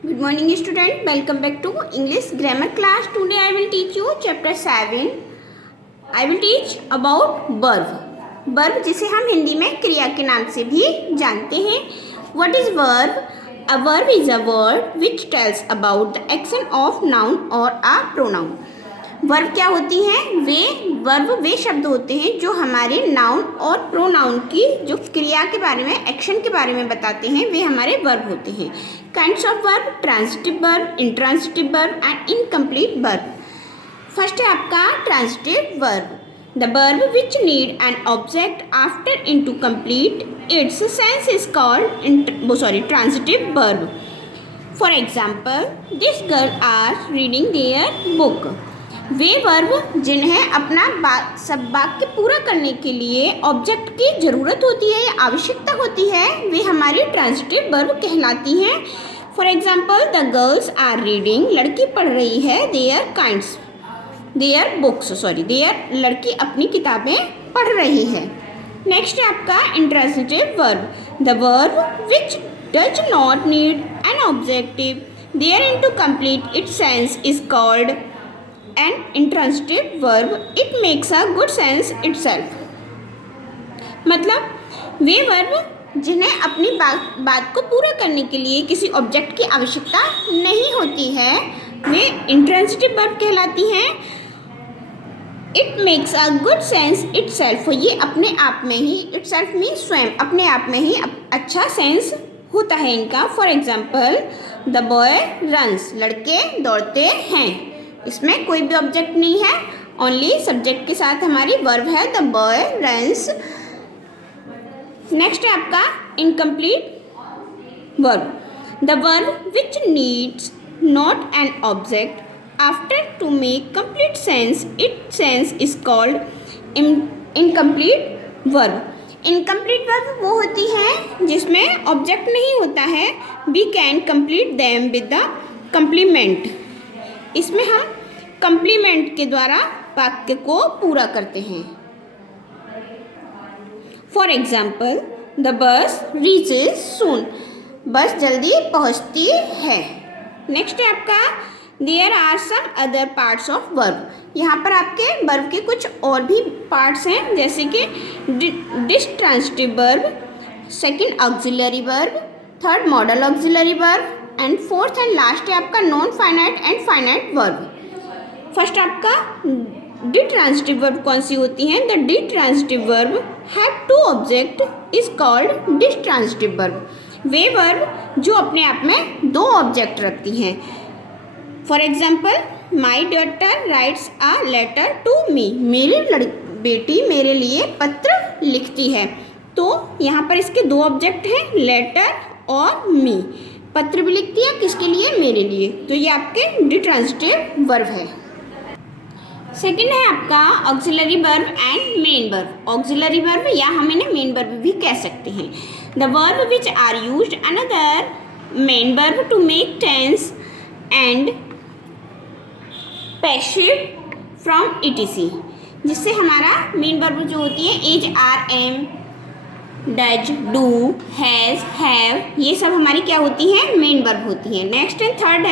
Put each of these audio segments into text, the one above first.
Good morning student, welcome back to English grammar class. Today I will teach you chapter 7. I will teach about verb. Verb जिसे हम हिंदी में क्रिया के नाम से भी जानते हैं. What is verb? A verb is a word which tells about the action of noun or a pronoun. Verb क्या होती हैं? वे शब्द होते हैं जो हमारे नाउन और प्रोनाउन की जो क्रिया के बारे में, एक्शन के बारे में बताते हैं, वे हमारे वर्ब होते हैं. Kinds of verb: transitive verb, intransitive verb and incomplete verb. First है आपका transitive verb. The verb which need an object after into complete its sense is called transitive verb. For example, this girl are reading their book. वे verb जिन्हें अपना सब वाक्य पूरा करने के लिए ऑब्जेक्ट की ज़रूरत होती है या आवश्यकता होती है, वे हमारी ट्रांजिटिव वर्ब कहलाती हैं. For example, the girls are reading, लड़की पढ़ रही है, लड़की अपनी किताबें पढ़ रही है. नेक्स्ट है आपका intransitive verb. The verb which does not need an objective there into complete its sense is called an intransitive verb. It makes a good sense itself. मतलब वे वर्ब जिन्हें अपनी बात को पूरा करने के लिए किसी ऑब्जेक्ट की आवश्यकता नहीं होती है, वे इंट्रांसिटिव वर्ब कहलाती हैं. It makes a good sense itself. ये अपने आप में ही, इटसेल्फ में स्वयं, अपने आप में ही अच्छा सेंस होता है इनका. For example, the boy runs, लड़के दौड़ते हैं. इसमें कोई भी ऑब्जेक्ट नहीं है, ओनली सब्जेक्ट के साथ हमारी वर्ब है, द बॉय रन्स. नेक्स्ट है आपका incomplete verb. The verb which needs not an object after to make complete sense it sense is called incomplete verb. Incomplete verb वो होती है जिसमें ऑब्जेक्ट नहीं होता है. We can complete them with the complement. इसमें हम कंप्लीमेंट के द्वारा वाक्य को पूरा करते हैं. For example, the bus reaches soon, bus जल्दी पहुंचती है. नेक्स्ट है आपका there are some other parts of verb. यहाँ पर आपके वर्ब के कुछ और भी पार्ट्स हैं, जैसे कि ditransitive verb, second auxiliary verb, third modal auxiliary verb and fourth and last है आपका non finite and finite verb. First आपका डिट्रांजिटिव वर्ब कौन सी होती हैं? The ditransitive verb have two object is called ditransitive verb. वे verb जो अपने आप में दो ऑब्जेक्ट रखती हैं. For example, my daughter writes a letter to me, मेरी बेटी मेरे लिए पत्र लिखती है. तो यहाँ पर इसके दो ऑब्जेक्ट हैं, लेटर और मी. पत्र भी लिखती है, किसके लिए? मेरे लिए. तो ये आपके डिट्रांजिटिव वर्ब है. सेकंड है आपका auxiliary verb and main verb. Auxiliary verb या हम इन्हें मेन वर्ब भी कह सकते हैं. The verb which are used another main verb to make tense and passive from etc. जिससे हमारा मेन वर्ब जो होती है is, are, am, does, do, has, have, ये सब हमारी क्या होती हैं? मेन वर्ब होती हैं. नेक्स्ट एंड थर्ड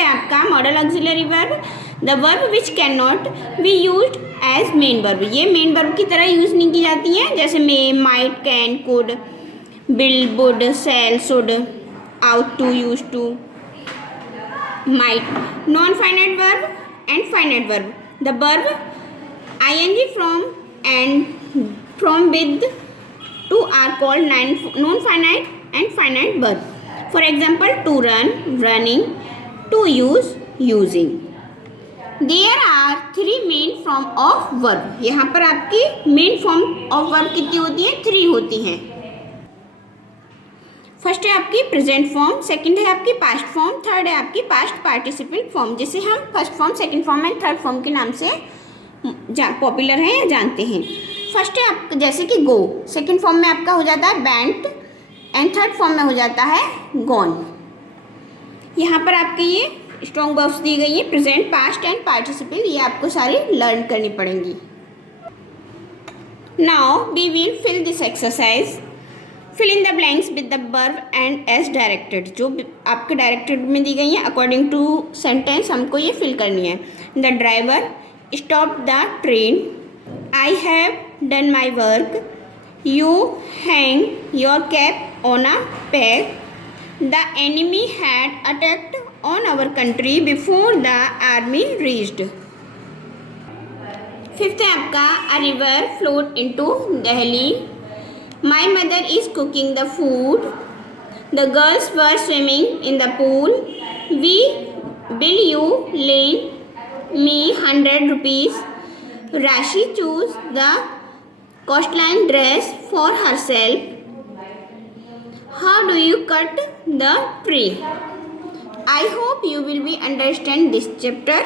है आपका modal auxiliary verb. The verb which can not be used as main verb. ये मेन वर्ब की तरह यूज नहीं की जाती हैं, जैसे may, might, can, could, will, would, shall, should, ought to, use to, might. Non finite verb and finite verb. The verb ing from with to are called non-finite and finite verb. For example, to run, running, to use, using. There are three main form of verb. यहाँ पर आपकी main form of verb कितनी होती है? 3 होती हैं. First है आपकी प्रेजेंट फॉर्म, सेकंड है आपकी पास्ट फॉर्म, थर्ड है आपकी पास्ट पार्टिसिपल फॉर्म, जिसे हम first form, second form and third form के नाम से पॉपुलर हैं या जानते हैं. फर्स्ट है आप जैसे कि गो, सेकंड फॉर्म में आपका हो जाता है वेंट एंड थर्ड फॉर्म में हो जाता है गॉन. यहाँ पर आपके ये स्ट्रॉन्ग वर्ब्स दी गई है, प्रेजेंट, पास्ट एंड पार्टिसिपल. ये आपको सारी लर्न करनी पड़ेंगी. Now we will fill this exercise. Fill in the blanks with the verb and as directed. जो आपके डायरेक्टेड में दी गई हैं अकॉर्डिंग टू सेंटेंस हमको ये फिल करनी है. The driver stop the train. I have done my work. You hang your cap on a peg. The enemy had attacked on our country before the army reached. Fifth है आपका a river float into Delhi. My mother is cooking the food. The girls were swimming in the pool. Will you lend me 100 rupees? Rashi chose the coastline dress for herself. How do you cut the tree? I hope you will be understand this chapter.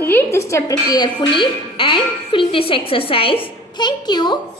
Read this chapter carefully and fill this exercise. Thank you.